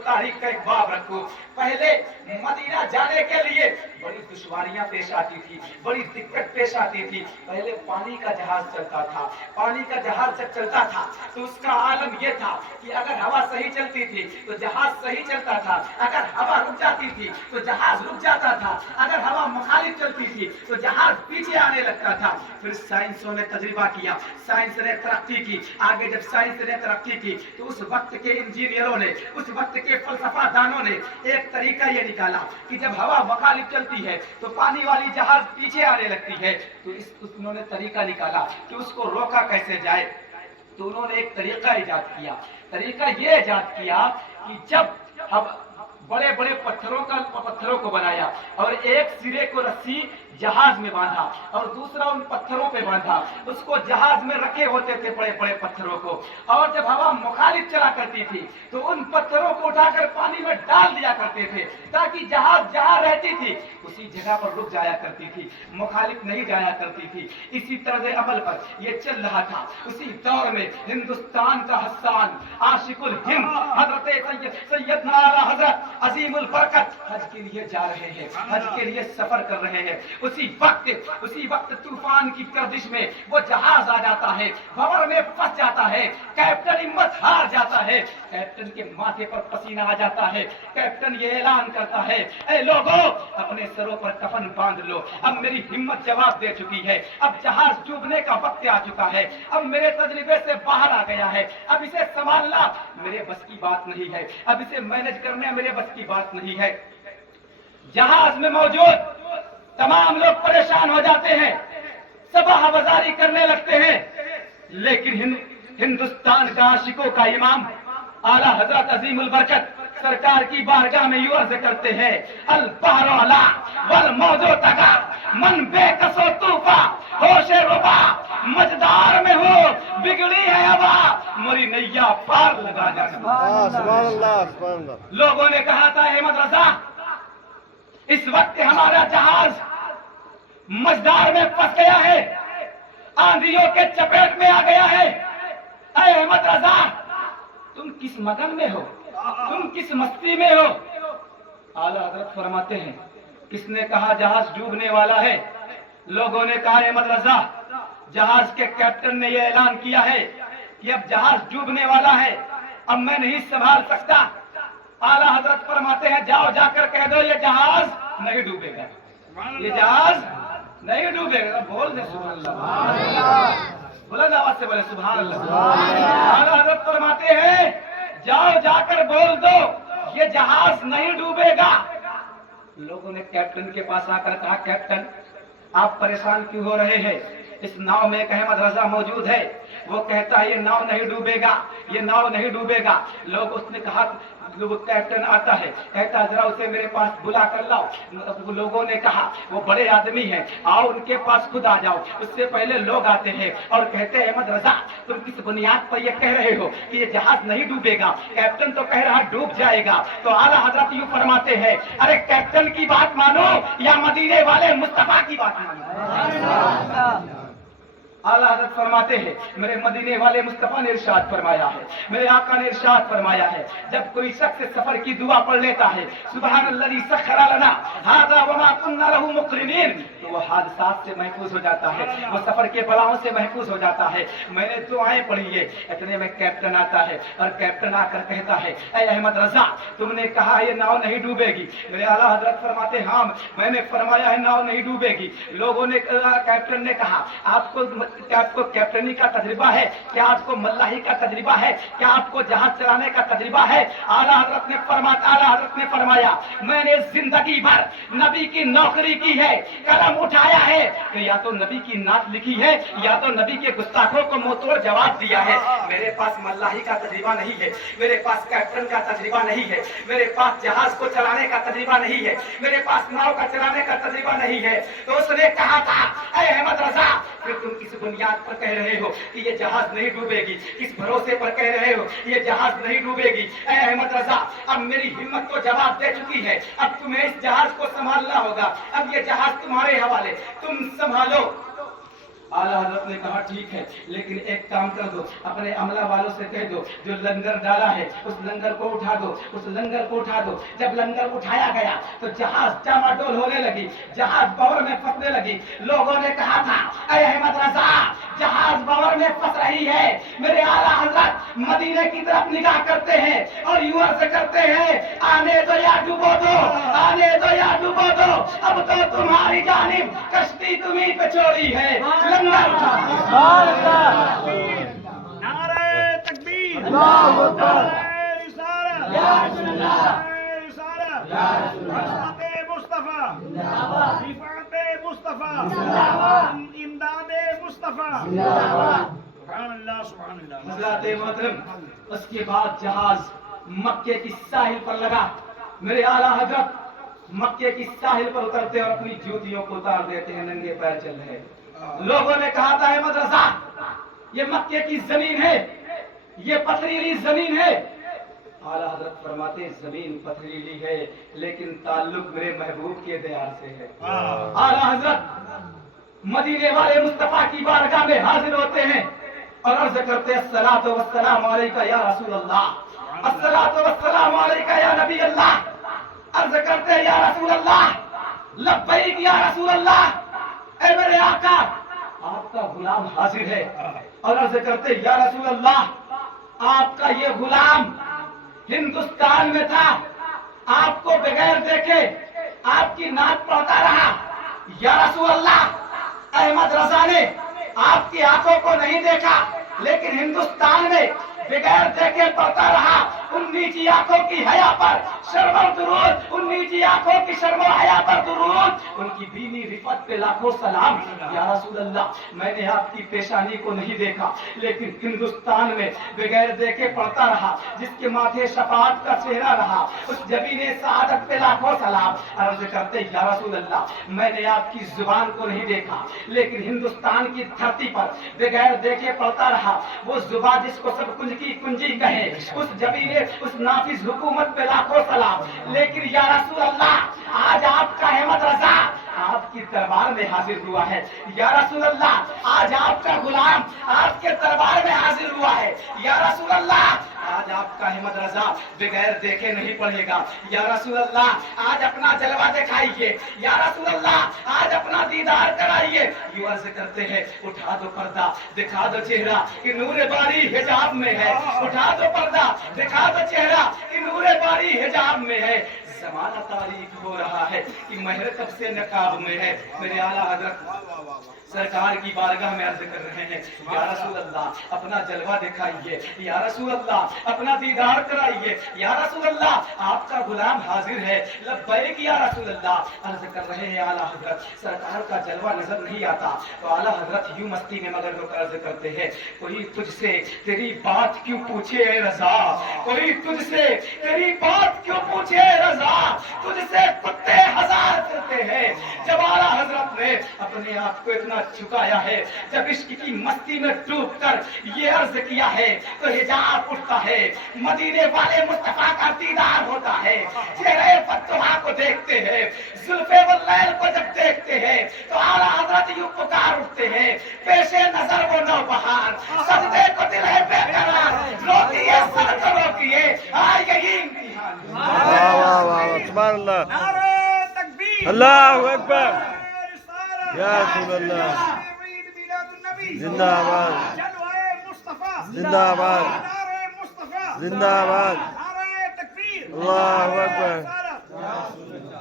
तारीख का एक बाब रखो। पहले मदीना जाने के लिए बड़ी दुश्वारियां पेश आती थी, बड़ी दिक्कत पेश आती थी। पहले पानी का जहाज चलता था। पानी का जहाज जब चलता था तो उसका आलम यह था कि अगर हवा सही चलती थी तो जहाज सही चलता था, अगर हवा रुक जाती थी तो जहाज रुक जाता था, अगर हवा मुखालिफ चलती थी तो जहाज पीछे आने लगता था। फिर साइंसों ने तजुर्बा किया, साइंस ने तरक्की की। आगे जब साइंस ने तरक्की की तो उस वक्त के इंजीनियरों ने, उस वक्त के फलसफा दानों ने एक तरीका ये निकाला कि जब हवा मुखालिफ चलती है तो पानी वाली जहाज पीछे आने लगती है। तो उन्होंने तरीका निकाला कि उसको रोका कैसे जाए। तो उन्होंने एक तरीका इजाद किया। तरीका ये इजाद किया कि जब अब बड़े बड़े पत्थरों को बनाया और एक सिरे को रस्सी जहाज में बांधा और दूसरा उन पत्थरों पे बांधा। उसको जहाज में रखे होते थे बड़े बड़े पत्थरों को, और जब हवा मुखालिफ चला करती थी तो उन पत्थरों को उठाकर पानी में डाल दिया करते थे ताकि जहाज जहां रहती थी उसी जगह पर रुक जाया करती थी, मुखालिफ नहीं जाया करती थी। इसी तरह अमल पर यह चल रहा था। उसी दौर में हिंदुस्तान का हस्सान आशिकुल हिंद हजरत सैयदना आला हजरत अजीमुल बरकत हज के लिए जा रहे हैं, हज के लिए सफर कर रहे हैं। उसी वक्त तूफान की गर्दिश में वो जहाज आ जाता है, भंवर में फंस जाता है। कैप्टन हिम्मत हार जाता है, कैप्टन के माथे पर पसीना आ जाता है। कैप्टन ये ऐलान करता है, ऐ लोगों, अपने सरों पर कफन बांध लो, अब मेरी हिम्मत जवाब दे चुकी है, अब जहाज डूबने का वक्त आ चुका है, अब मेरे तजर्बे से बाहर आ गया है, अब इसे संभालना मेरे बस की बात नहीं है, अब इसे मैनेज करना मेरे बस की बात नहीं है। जहाज में मौजूद तमाम लोग परेशान हो जाते हैं, सबाह वजारी करने लगते हैं, लेकिन हिंदुस्तान का आशिकों का इमाम आला हजरत अजीमुल बरकत सरकार की बारगाह में यूं अर्ज करते हैं, अल बहरो अला वल मौजो तगा मन बेकसो तूफा होशे रुबा मजदार में हो बिगड़ी है हवा मोरी नैया पार लगा जा। सुभान अल्लाह। लोगों ने कहा था, अहमद रजा, इस वक्त हमारा जहाज मजदार में फंस गया है, आंधियों के चपेट में आ गया है। अहमद रजा, तुम किस मगन में हो, तुम किस मस्ती में हो? आला हजरत फरमाते हैं, किसने कहा जहाज डूबने वाला है? लोगों ने कहा, अहमद रजा, जहाज के कैप्टन ने यह ऐलान किया है कि अब जहाज डूबने वाला है, अब मैं नहीं संभाल सकता। आला हजरत फरमाते हैं, जाओ जाकर कह दो ये जहाज नहीं डूबेगा, ये जहाज नहीं डूबेगा। बोल दे सुभान अल्लाह, बुलंद आवाज से बोले सुभान अल्लाह। आला हजरत फरमाते हैं, जाओ जाकर बोल दो ये जहाज नहीं डूबेगा। लोगों ने कैप्टन के पास आकर कहा, कैप्टन आप परेशान क्यों हो रहे हैं? इस नाव में एक अहमद रजा मौजूद है, वो कहता है ये नाव नहीं डूबेगा, ये नाव नहीं डूबेगा। लोग उसने कहा, वो कैप्टन आता है, कहता जरा उसे मेरे पास बुला कर लाओ। लोगों ने कहा वो बड़े आदमी हैं, आओ उनके पास खुद आ जाओ। उससे पहले लोग आते हैं और कहते हैं, अहमद रजा तुम किस बुनियाद पर ये कह रहे हो कि ये जहाज नहीं डूबेगा? कैप्टन तो कह रहा डूब जाएगा। तो आला हजरत यूं फरमाते हैं, अरे कैप्टन की बात मानो या मदीने वाले मुस्तफा की बात मानो? आला हज़रत फरमाते हैं, मेरे मदीने वाले मुस्तफा ने इरशाद फरमाया है, मेरे आका ने इरशाद फरमाया है, जब कोई शख्स सफर की दुआ पढ़ लेता है, सुबहानल्लज़ी सख्खरा लना हाज़ा वमा कुन्ना लहू मुक़रिनीन, तो वो हादसात से महफूज हो जाता है, वो सफर के बलाओं से महफूज हो जाता है। मैंने दुआएं पढ़ी है। इतने में कैप्टन आता है और कैप्टन आकर कहता है, ऐ अहमद रजा तुमने कहा ये नाव नहीं डूबेगी। मेरे आला हज़रत फरमाते, हाँ मैंने फरमाया है नाव नहीं डूबेगी। लोगों ने, कैप्टन ने कहा, आपको कैप्टनी का तजर्बा है क्या? आपको मल्लाही का तजर्बा है क्या? आपको जहाज चलाने का तजर्बा है? आला हजरत ने फरमाया, मैंने जिंदगी भर नबी की नौकरी की है, कलम उठाया है तो या तो नबी की नात लिखी है या तो नबी के गुस्ताखों को मुंहतोड़ जवाब दिया है। मेरे पास मल्लाही का तजर्बा नहीं है, मेरे पास कैप्टन का तजर्बा नहीं है, मेरे पास जहाज को चलाने का तजर्बा नहीं है, मेरे पास नाव का चलाने का तजर्बा नहीं है। तो उसने कहा था, ऐ अहमद रजा फिर तुम किस बुनियाद पर कह रहे हो कि ये जहाज नहीं डूबेगी? किस भरोसे पर कह रहे हो ये जहाज नहीं डूबेगी? ऐ अहमद रजा अब मेरी हिम्मत तो जवाब दे चुकी है, अब तुम्हें इस जहाज को संभालना होगा, अब ये जहाज तुम्हारे हवाले, तुम संभालो। आला हजरत ने कहा ठीक है, लेकिन एक काम कर दो, अपने अमला वालों से कह दो जो लंगर डाला है उस लंगर को उठा दो, उस लंगर को उठा दो। जब लंगर उठाया गया तो जहाज डामाडोल होने लगी, जहाज बवर में फंसने लगी। लोगों ने कहा था ऐ अहमद रजा जहाज बवर में फंस रही है। मेरे आला हजरत मदीने की तरफ निगाह करते हैं और यूं अर्ज करते हैं आने दो या डुबो दो, आने दो या डुबो दो, अब तो तुम्हारी जानिब कश्ती तुम्हीं पे छोड़ी है। लंगर उठा नारे तकबीर, अल्लाहु अकबर, नारे रिसालत, या रसूल अल्लाह, नारे रिसालत, या रसूल अल्लाह, रिफाते मुस्तफा, जिंदाबाद, रिफाते मुस्तफा, जिंदाबाद, इमदादे मुस्तफा, जिंदाबाद। सुभान अल्लाह, सुभान अल्लाह। हज़रत मोहतरम उसके बाद जहाज मक्के की साहिल पर लगा। मेरे आला हजरत मक्के की साहिल पर उतरते और अपनी जूतियों को उतार देते हैं, नंगे पैर चल रहे। लोगों ने कहा था अहमद रजा ये मक्के की जमीन है, ये पथरीली जमीन है। आला हजरत फरमाते जमीन पथरीली है लेकिन ताल्लुक मेरे महबूब के दयार से है। आला हजरत मदीने वाले मुस्तफा की बारगाह में हाजिर होते हैं और अर्ज करते हैं अस्सलातु वस्सलामु अलैका या रसूल अल्लाह, अस्सलातु वस्सलामु अलैका या नबी अल्लाह। अर्ज करते हैं या रसूल अल्लाह, लब्बैक या रसूल अल्लाह, ऐ मेरे आका आपका गुलाम हाजिर है। और अर्ज करते या रसूल अल्लाह आपका ये गुलाम हिंदुस्तान में था, आपको बगैर देखे आपकी नाक पढ़ता रहा। या रसूल अल्लाह अहमद रजा ने आपकी आंखों को नहीं देखा लेकिन हिंदुस्तान में बगैर देखे पढ़ता रहा। उन नीची आंखों की हया पर शर्म दुरूद, उन नीची आंखों की शर्म हया पर दुरूद, उनकी बीनी रिफत पे लाखों सलाम। या रसूल अल्लाह मैंने आपकी पेशानी को नहीं देखा लेकिन हिंदुस्तान में बगैर देखे पढ़ता रहा। जिसके माथे शफाअत का चेहरा रहा उस जबीने सआदत पे लाखों सलाम। अर्ज करते या रसूल अल्लाह मैंने आपकी जुबान को नहीं देखा लेकिन हिंदुस्तान की धरती पर बगैर देखे पढ़ता रहा। वो जुबान जिसको सब कुंज की कुंजी कहे उस जबीने उस नाफिज हुकूमत पे लाखों सलाम। लेकिन या रसूल अल्लाह आज आपका अहमद रजा आपकी दरबार में हाजिर हुआ है। या रसूल अल्लाह आज आपका गुलाम आपके दरबार में हाजिर हुआ है। या रसूल अल्लाह आज आपका अहमद रजा बगैर देखे नहीं पढ़ेगा। या रसूल अल्लाह आज अपना जलवा दिखाइए। या रसूल अल्लाह आज अपना दीदार कराइए। यूं अर्ज करते हैं उठा दो पर्दा दिखा दो चेहरा कि नूरे बारी हिजाब में है। उठा दो पर्दा दिखा दो चेहरा कि नूरे बारी हिजाब में है। जमाना तारीख हो रहा है कि महर कब से नकाब में है। मेरे आला हजरत सरकार की बारगाह में अर्ज कर रहे हैं या रसूल अल्लाह अपना जलवा दिखाइए, या रसूल अल्लाह अपना दीदार कराइए। या रसूल अल्लाह आपका गुलाम हाजिर है। लब्बैक या रसूल अल्लाह। अर्ज कर रहे हैं आला हजरत सरकार का जलवा नजर नहीं आता तो आला हजरत यूं मस्ती में मगर होकर अर्ज करते हैं कोई तुझसे तेरी बात क्यों पूछे रजा, कोई तुझसे तेरी बात क्यों पूछे रजा, तुझसे कुत्ते हजार करते हैं। जब आला हजरत ने अपने आप को इतना झुकाया है, जब इश्क की मस्ती में डूब कर ये अर्ज किया है तो हिजाब उठता है, मदीने वाले मुस्तफा का दीदार होता है। चेहरे फतुहा को देखते हैं, जुल्फे वल्लैल को जब देखते हैं तो आला हजरत यूं पुकार उठते हैं पेशे नजर वो नौबहार, सजदे को दिल है बेकरार, रोकिए सर को रोकिए आए यही इम्तिहान। वाह वाह वाह सुभान अल्लाह, नारे तकबीर, अल्लाहु अकबर, नारे रिसालत, या रसूल अल्लाह, ईद मिलादुन्नबी, जिंदाबाद, जलवाए मुस्तफा, जिंदाबाद, नारे मुस्तफा, जिंदाबाद, नारे तकबीर, अल्लाहु अकबर। रिसालत।